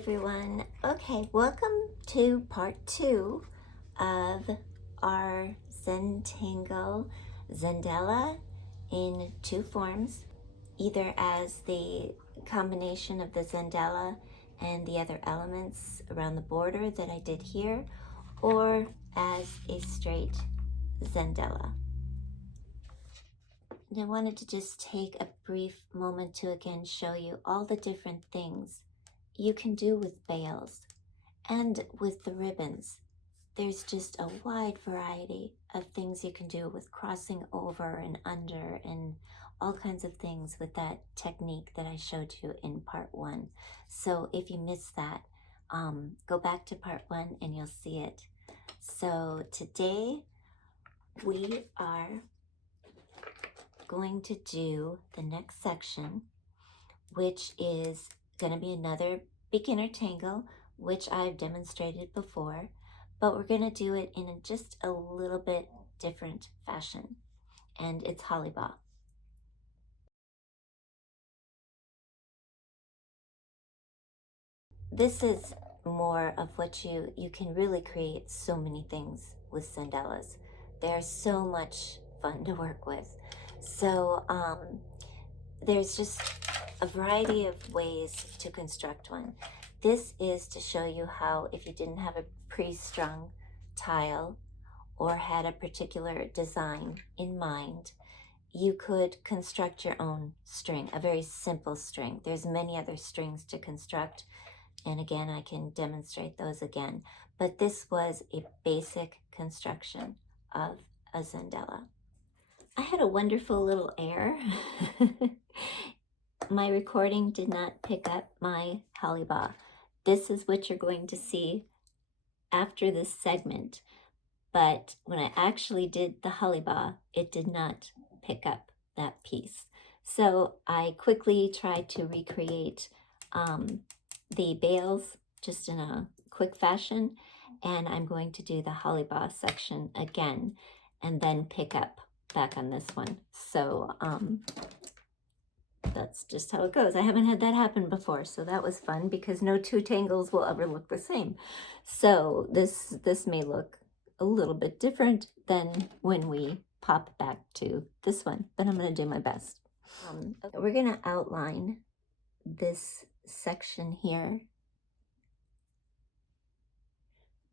everyone. Okay, welcome to part 2 of our Zentangle Zendala in 2 forms, either as the combination of the Zendala and the other elements around the border that I did here, or as a straight Zendala. And I wanted to just take a brief moment to again show you all the different things you can do with bales and with the ribbons. There's just a wide variety of things you can do with crossing over and under and all kinds of things with that technique that I showed you in part 1. So if you missed that, go back to part 1 and you'll see it. So today we are going to do the next section, which is going to be another beginner tangle, which I've demonstrated before, but we're going to do it in just a little bit different fashion, and it's Hollibaugh. This is more of what you can really create so many things with Zendalas. They're so much fun to work with. So there's just a variety of ways to construct one. This is to show you how, if you didn't have a pre-strung tile or had a particular design in mind, you could construct your own string, a very simple string. There's many other strings to construct, and again, I can demonstrate those again. But this was a basic construction of a Zendala. I had a wonderful little error. My recording did not pick up my Hollibaugh. This is what you're going to see after this segment. But when I actually did the Hollibaugh, it did not pick up that piece. So I quickly tried to recreate the bales just in a quick fashion. And I'm going to do the Hollibaugh section again and then pick up back on this one. So that's just how it goes. I haven't had that happen before, so that was fun because no 2 tangles will ever look the same. So this may look a little bit different than when we pop back to this one, but I'm going to do my best. We're going to outline this section here.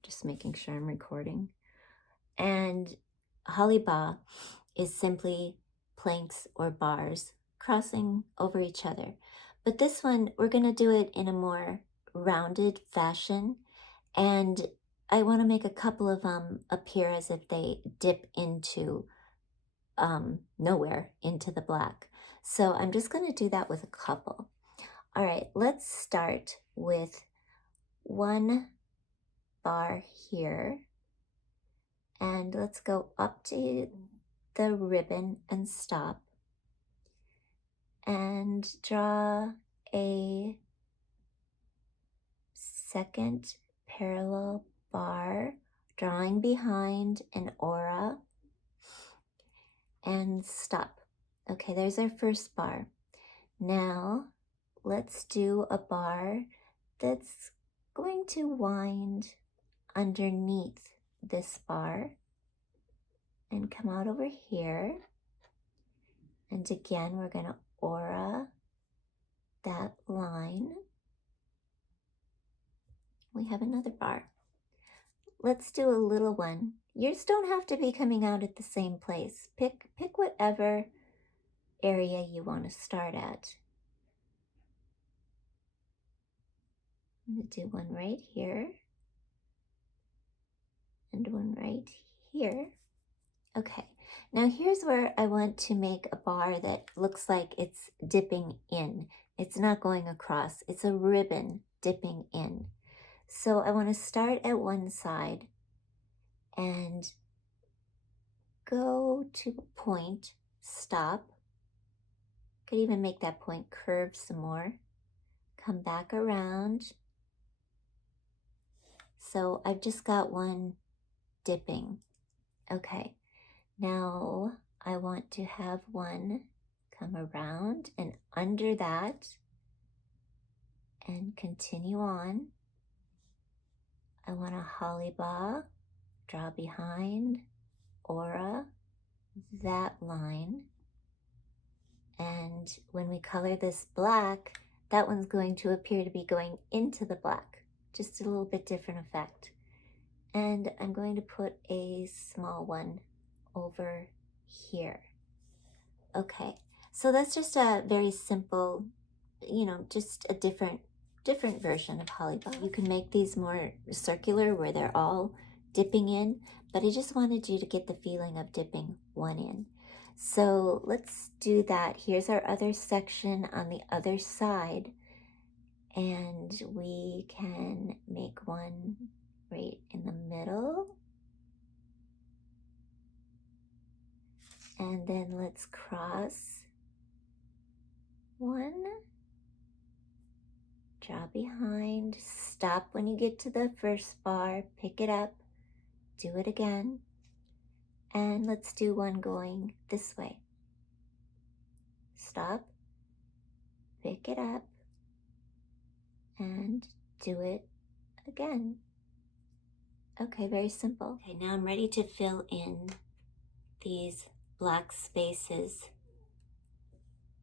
Just making sure I'm recording. And Hollibaugh is simply planks or bars crossing over each other. But this one, we're going to do it in a more rounded fashion. And I want to make a couple of them appear as if they dip into nowhere, into the black. So I'm just going to do that with a couple. All right, let's start with one bar here. And let's go up to the ribbon and stop. And draw a second parallel bar, drawing behind an aura, and stop. Okay, there's our first bar. Now let's do a bar that's going to wind underneath this bar and come out over here. And again, we're going to aura that line. We have another bar. Let's do a little one. Yours don't have to be coming out at the same place. Pick whatever area you want to start at. I'm going to do one right here and one right here. Okay, now here's where I want to make a bar that looks like it's dipping in. It's not going across. It's a ribbon dipping in. So I want to start at one side and go to a point, stop. Could even make that point curve some more. Come back around. So I've just got one dipping. Okay, now I want to have one come around and under that and continue on. I want a Hollibaugh, draw behind, aura, that line. And when we color this black, that one's going to appear to be going into the black, just a little bit different effect. And I'm going to put a small one over here. Okay, so that's just a very simple, just a different version of Hollibaugh. You can make these more circular where they're all dipping in, but I just wanted you to get the feeling of dipping one in. So let's do that. Here's our other section on the other side, and we can make one right in the middle. And then let's cross one, draw behind, stop when you get to the first bar, pick it up, do it again, and let's do one going this way. Stop, pick it up, and do it again. Okay, very simple. Okay, now I'm ready to fill in these black spaces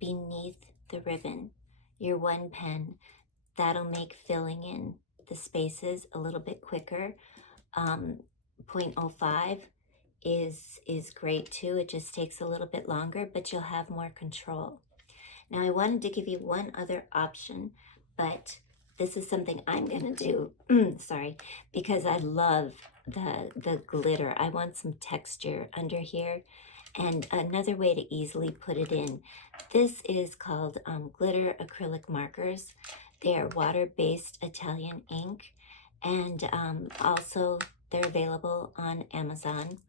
beneath the ribbon. Your one pen, that'll make filling in the spaces a little bit quicker. 0.05 is great too. It just takes a little bit longer, but you'll have more control. Now I wanted to give you one other option, but this is something I'm gonna do, sorry, because I love the glitter. I want some texture under here, and another way to easily put it in. This is called glitter acrylic markers. They are water-based Italian ink, and also they're available on Amazon.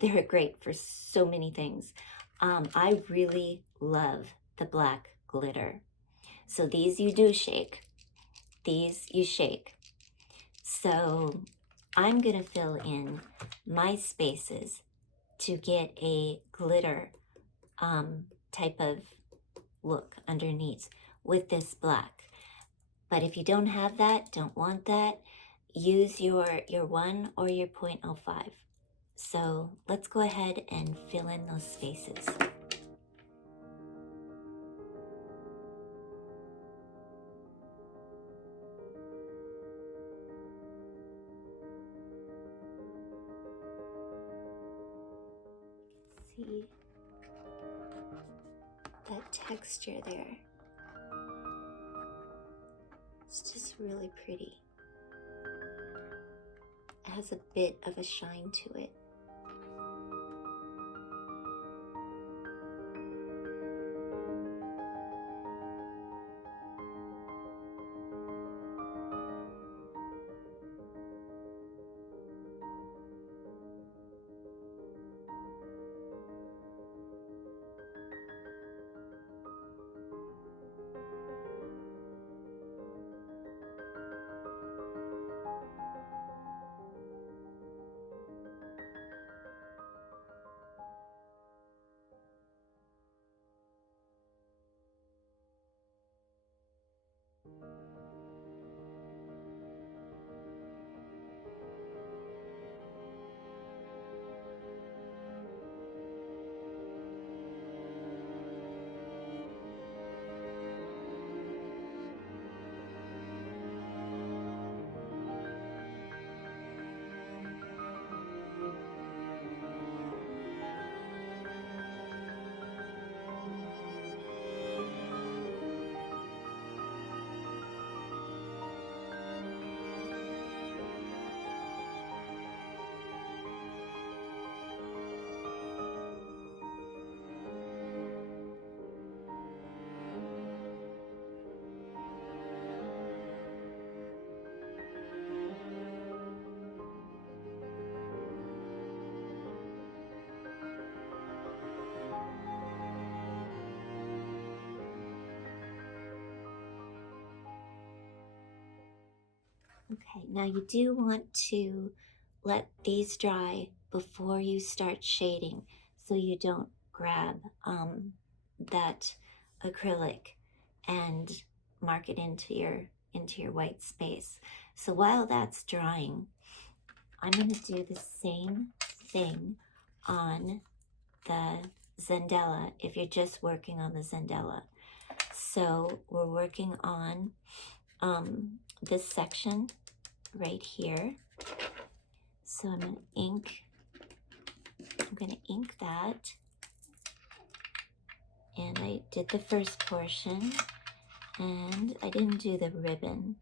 They're great for so many things. I really love the black glitter. So these you do shake. These you shake. So I'm gonna fill in my spaces to get a glitter type of look underneath with this black. But if you don't have that, don't want that, use your 1 or your 0.05. So let's go ahead and fill in those spaces. See that texture there? It's just really pretty. It has a bit of a shine to it. Okay, now you do want to let these dry before you start shading so you don't grab that acrylic and mark it into your white space. So while that's drying, I'm going to do the same thing on the Zendala if you're just working on the Zendala. So we're working on this section right here. So I'm going to ink that. And I did the first portion, and I didn't do the ribbon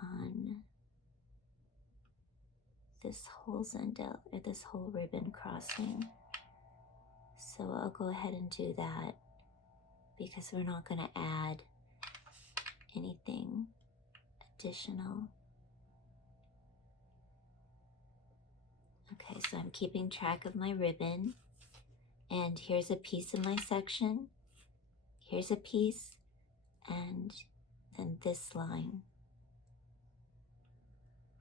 on this whole Zendala, or this whole ribbon crossing. So I'll go ahead and do that because we're not going to add anything additional. Okay, so I'm keeping track of my ribbon, and here's a piece in my section, here's a piece, and then this line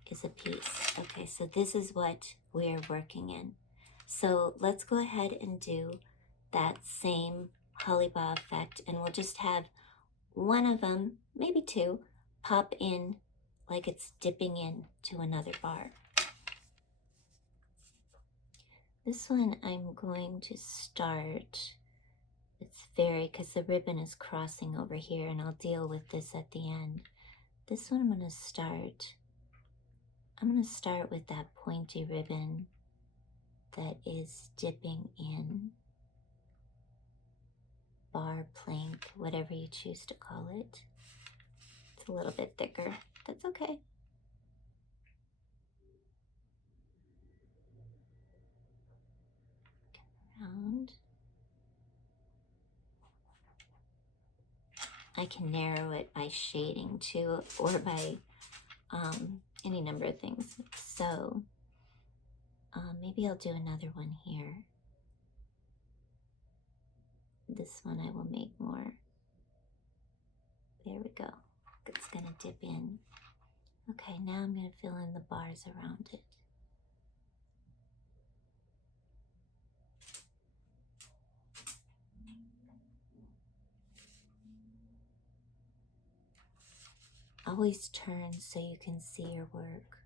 is a piece. Okay, so this is what we're working in. So let's go ahead and do that same Hollibaugh effect, and we'll just have one of them, maybe two, pop in like it's dipping in to another bar. This one I'm going to start, it's because the ribbon is crossing over here, and I'll deal with this at the end. This one I'm going to start with that pointy ribbon that is dipping in, bar, plank, whatever you choose to call it. It's a little bit thicker. That's okay. Around. I can narrow it by shading too, or by any number of things. So maybe I'll do another one here. This one I will make more. There we go. It's gonna dip in. Okay, now I'm gonna fill in the bars around it. Always turn so you can see your work.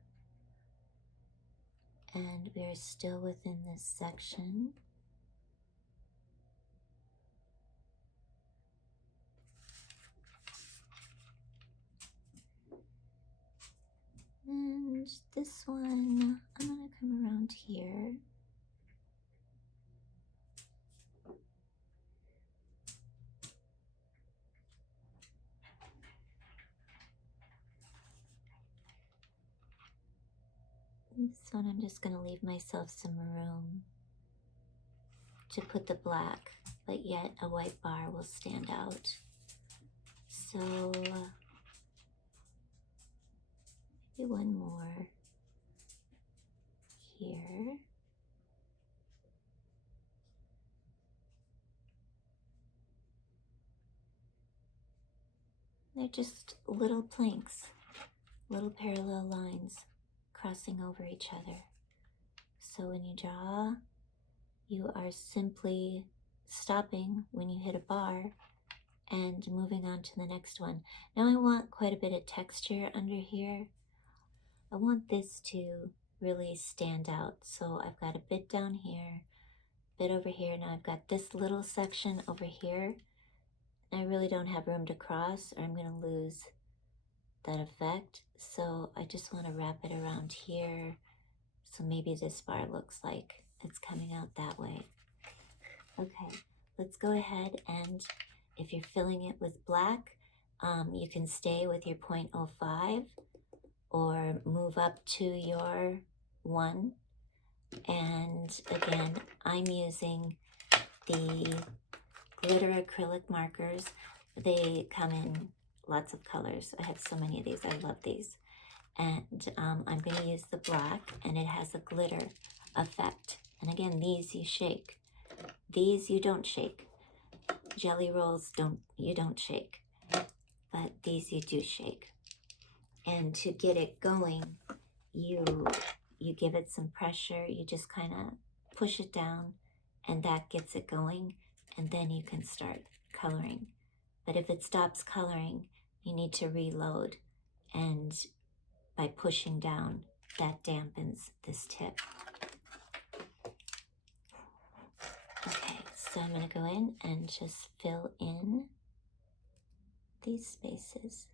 And we're still within this section. And this one, I'm gonna come around here. This one I'm just gonna leave myself some room to put the black, but yet a white bar will stand out. So maybe one more here. They're just little planks, little parallel lines crossing over each other. So when you draw, you are simply stopping when you hit a bar and moving on to the next one. Now I want quite a bit of texture under here. I want this to really stand out. So I've got a bit down here, bit over here. Now I've got this little section over here. I really don't have room to cross, or I'm going to lose that effect. So I just want to wrap it around here. So maybe this bar looks like it's coming out that way. Okay, let's go ahead, and if you're filling it with black, you can stay with your 0.05 or move up to your 1. And again, I'm using the glitter acrylic markers. They come in lots of colors. I have so many of these. I love these. And I'm going to use the black, and it has a glitter effect. And again, these you shake. These you don't shake. Jelly rolls you don't shake, but these you do shake. And to get it going, you give it some pressure. You just kind of push it down, and that gets it going. And then you can start coloring. But if it stops coloring, you need to reload, and by pushing down, that dampens this tip. Okay, so I'm going to go in and just fill in these spaces.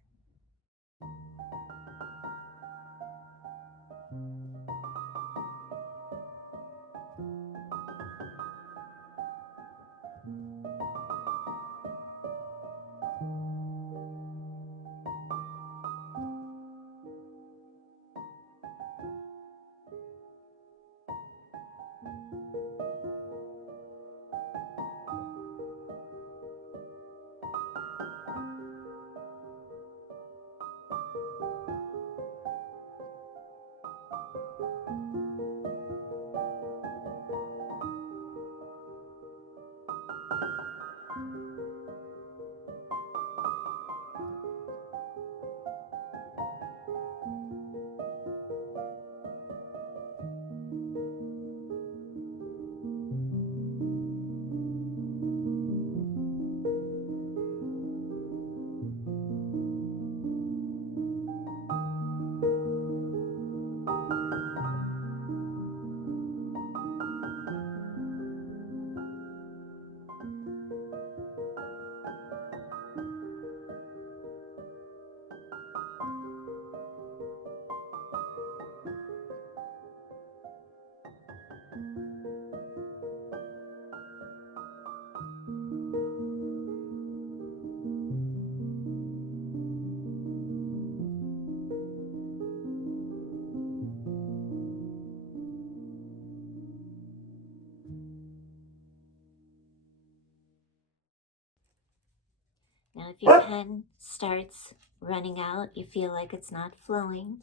Now, if your pen starts running out, you feel like it's not flowing,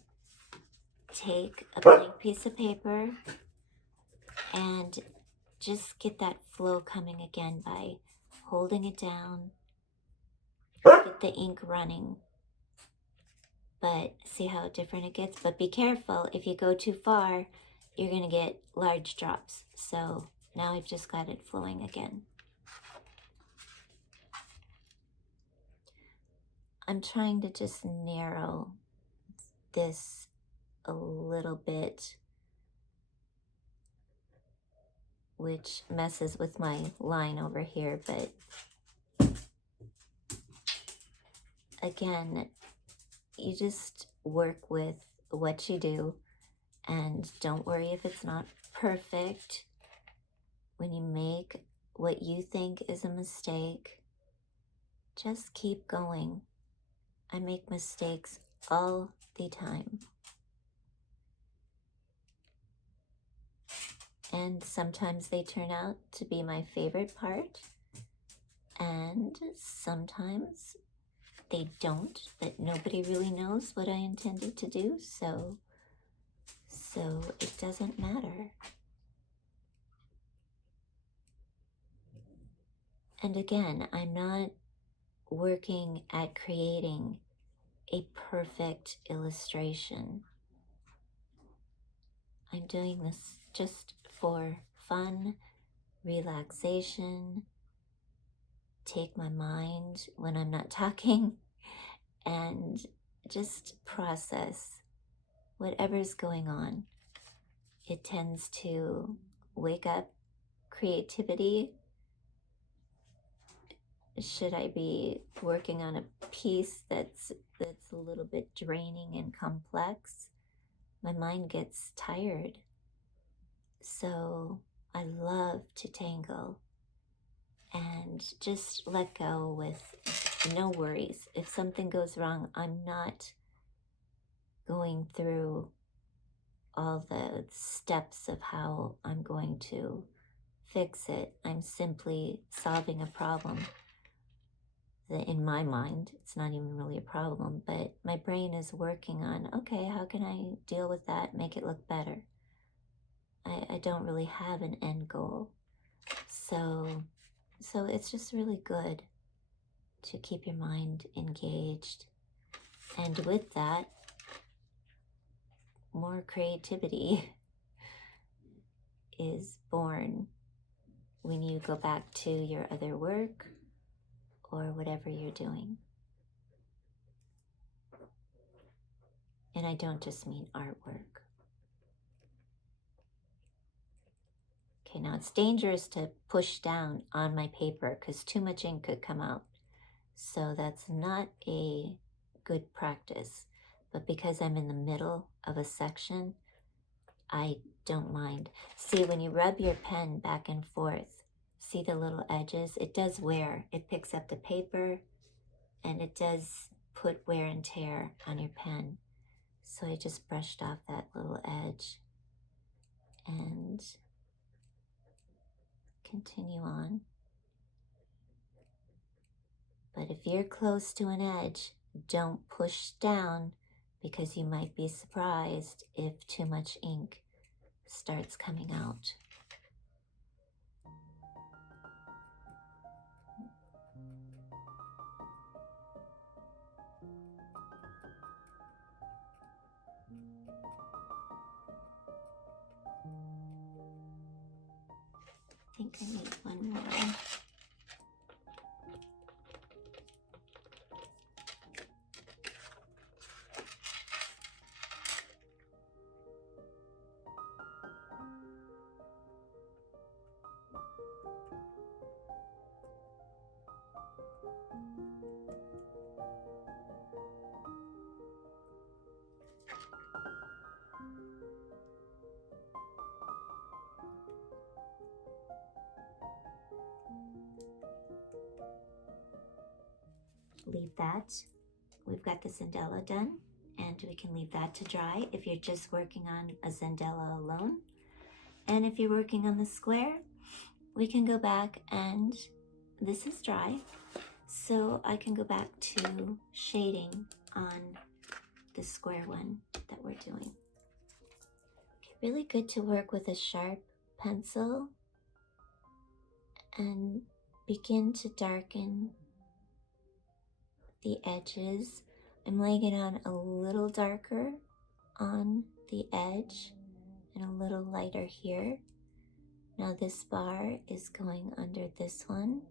take a blank piece of paper and just get that flow coming again by holding it down, get the ink running. But see how different it gets? But be careful, if you go too far, you're going to get large drops. So now I've just got it flowing again. I'm trying to just narrow this a little bit, which messes with my line over here, but again, you just work with what you do and don't worry if it's not perfect. When you make what you think is a mistake, just keep going. I make mistakes all the time. And sometimes they turn out to be my favorite part, and sometimes they don't, but nobody really knows what I intended to do, so it doesn't matter. And again, I'm not working at creating a perfect illustration. I'm doing this just for fun, relaxation, take my mind when I'm not talking, and just process whatever's going on. It tends to wake up creativity. Should I be working on a piece that's a little bit draining and complex, my mind gets tired. So I love to tangle and just let go with no worries. If something goes wrong, I'm not going through all the steps of how I'm going to fix it. I'm simply solving a problem that in my mind, it's not even really a problem, but my brain is working on, okay, how can I deal with that, make it look better? I don't really have an end goal. So it's just really good to keep your mind engaged. And with that, more creativity is born when you go back to your other work or whatever you're doing. And I don't just mean artwork. Okay, now it's dangerous to push down on my paper because too much ink could come out. So that's not a good practice. But because I'm in the middle of a section, I don't mind. See, when you rub your pen back and forth, see the little edges? It does wear. It picks up the paper and it does put wear and tear on your pen. So I just brushed off that little edge and continue on. But if you're close to an edge, don't push down because you might be surprised if too much ink starts coming out. I think I need one more. Leave that. We've got the Zendala done, and we can leave that to dry if you're just working on a Zendala alone. And if you're working on the square, we can go back and this is dry, so I can go back to shading on the square one that we're doing. Okay, really good to work with a sharp pencil and begin to darken the edges. I'm laying it on a little darker on the edge and a little lighter here. Now this bar is going under this one.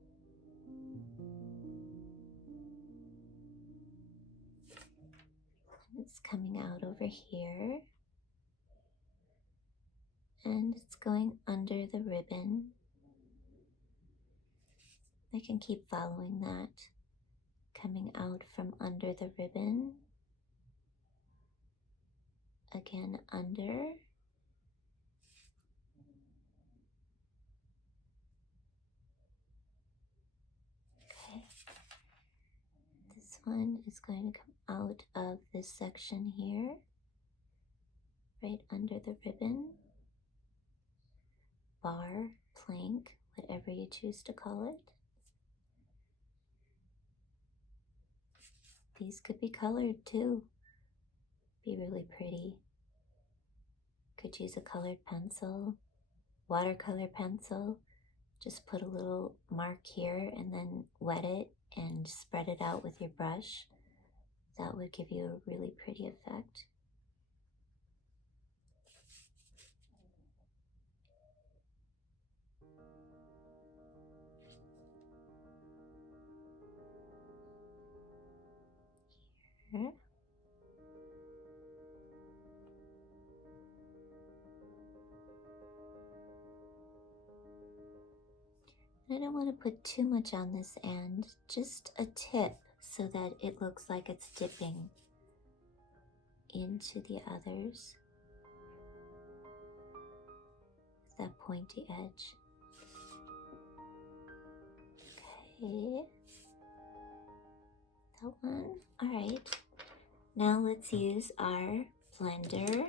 And it's coming out over here. And it's going under the ribbon. I can keep following that. Coming out from under the ribbon. Again under. Okay. This one is going to come out of this section here. Right under the ribbon. Bar, plank, whatever you choose to call it. These could be colored too. Be really pretty. Could use a colored pencil, watercolor pencil. Just put a little mark here and then wet it and spread it out with your brush. That would give you a really pretty effect. Here. I don't want to put too much on this end, just a tip so that it looks like it's dipping into the others. That pointy edge. Okay. That one. All right. Now let's use our blender.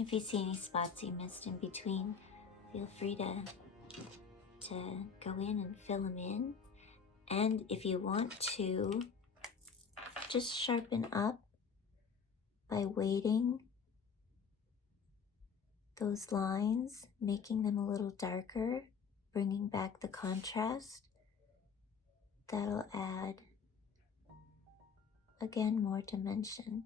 And if you see any spots you missed in between, feel free to go in and fill them in. And if you want to just sharpen up by weighting those lines, making them a little darker, bringing back the contrast, that'll add, again, more dimension.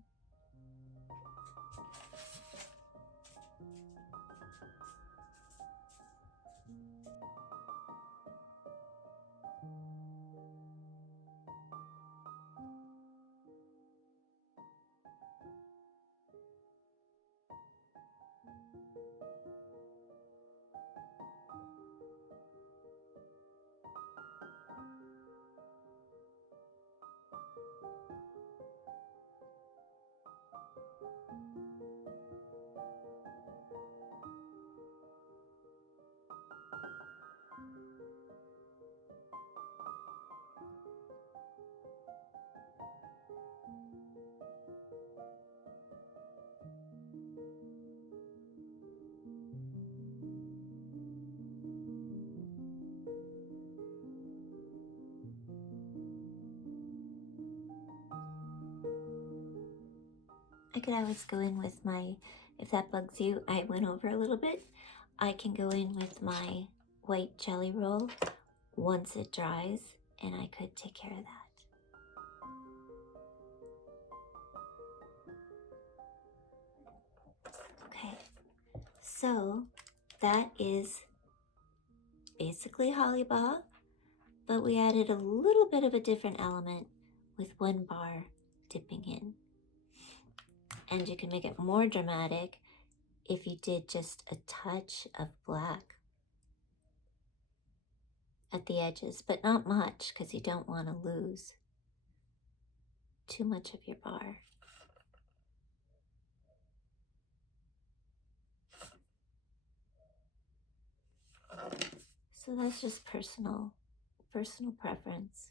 I could always go in with my, if that bugs you, I went over a little bit. I can go in with my white jelly roll once it dries, and I could take care of that. Okay, so that is basically Hollibaugh, but we added a little bit of a different element with one bar dipping in. And you can make it more dramatic if you did just a touch of black at the edges, but not much, because you don't want to lose too much of your bar. So that's just personal preference.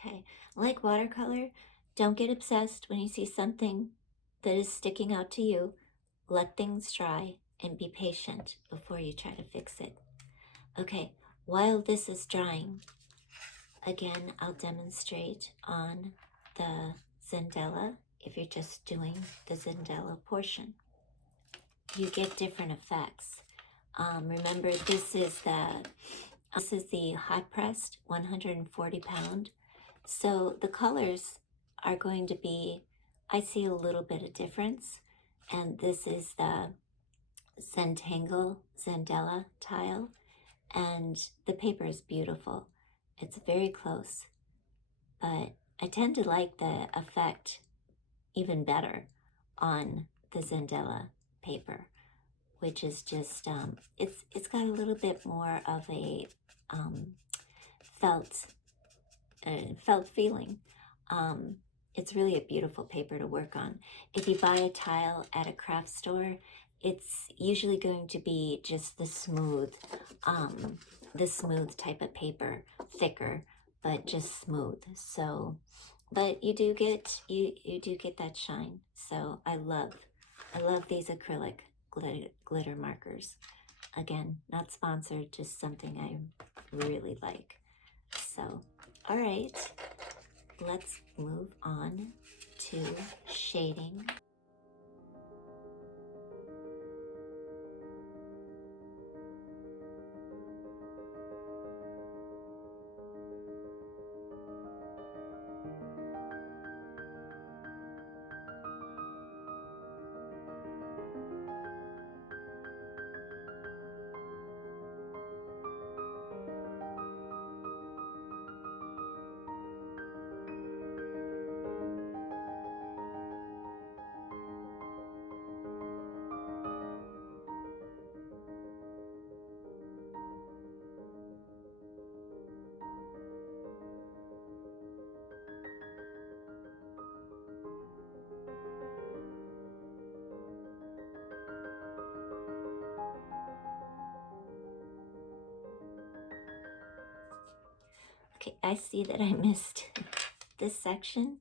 Okay, like watercolor, don't get obsessed when you see something that is sticking out to you. Let things dry and be patient before you try to fix it. Okay, while this is drying, again, I'll demonstrate on the Zendala. If you're just doing the Zendala portion, you get different effects. Remember, this is the hot pressed 140 pound. So the colors are going to be, I see a little bit of difference. And this is the Zendala tile. And the paper is beautiful. It's very close. But I tend to like the effect even better on the Zendala paper, which is just, it's got a little bit more of a felt feeling. It's really a beautiful paper to work on. If you buy a tile at a craft store, it's usually going to be just the smooth type of paper, thicker, but just smooth. So, but you do get that shine. So I love these acrylic glitter markers. Again, not sponsored, just something I really like. So, all right, let's move on to shading. Okay, I see that I missed this section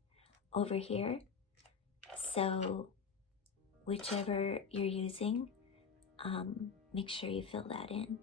over here. So whichever you're using, make sure you fill that in.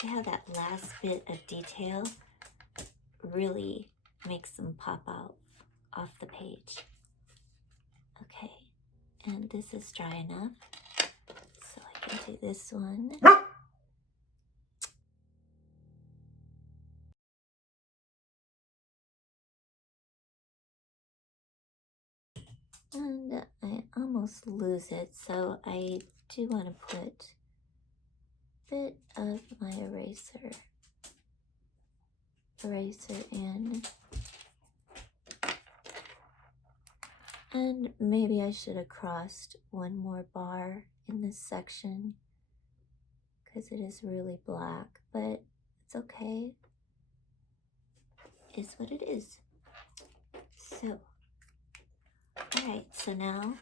See how that last bit of detail really makes them pop out off the page. Okay, and this is dry enough, so I can do this one. And I almost lose it, so I do want to put a bit of my eraser in. And maybe I should have crossed one more bar in this section because it is really black, but it's okay. It's what it is. So, alright, so now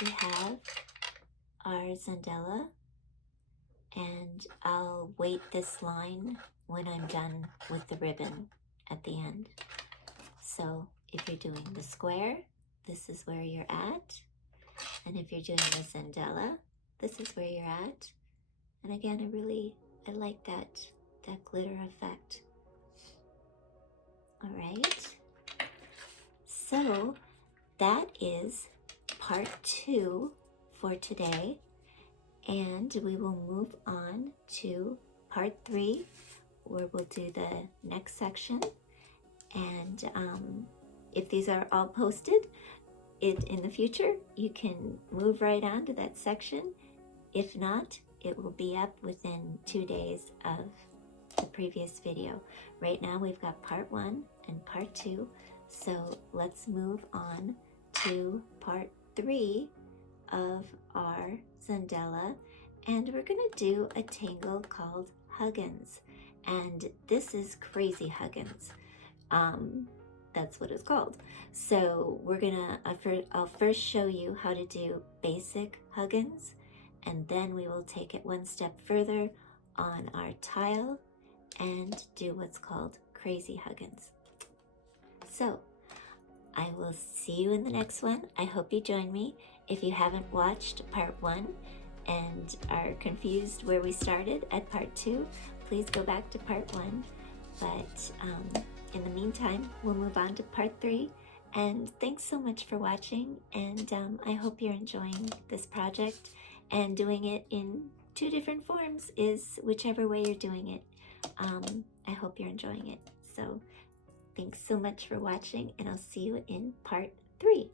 we have our Zendala, and I'll weight this line when I'm done with the ribbon at the end. So if you're doing the square, this is where you're at. And if you're doing the Zendala, this is where you're at. And again, I like that glitter effect. All right. So that is part 2 for today. And we will move on to part 3, where we'll do the next section. And if these are all posted in the future, you can move right on to that section. If not, it will be up within 2 days of the previous video. Right now we've got part 1 and part 2, so let's move on to part 3 of our Zendala, and we're gonna do a tangle called Huggins, and this is Crazy Huggins. That's what it's called. So we're gonna, I'll first show you how to do basic Huggins, and then we will take it one step further on our tile and do what's called Crazy Huggins. So I will see you in the next one. I hope you join me. If you haven't watched part 1 and are confused where we started at part 2, please go back to part 1. But in the meantime, we'll move on to part 3. And thanks so much for watching. And I hope you're enjoying this project. And doing it in 2 different forms is whichever way you're doing it. I hope you're enjoying it. So thanks so much for watching, and I'll see you in part 3.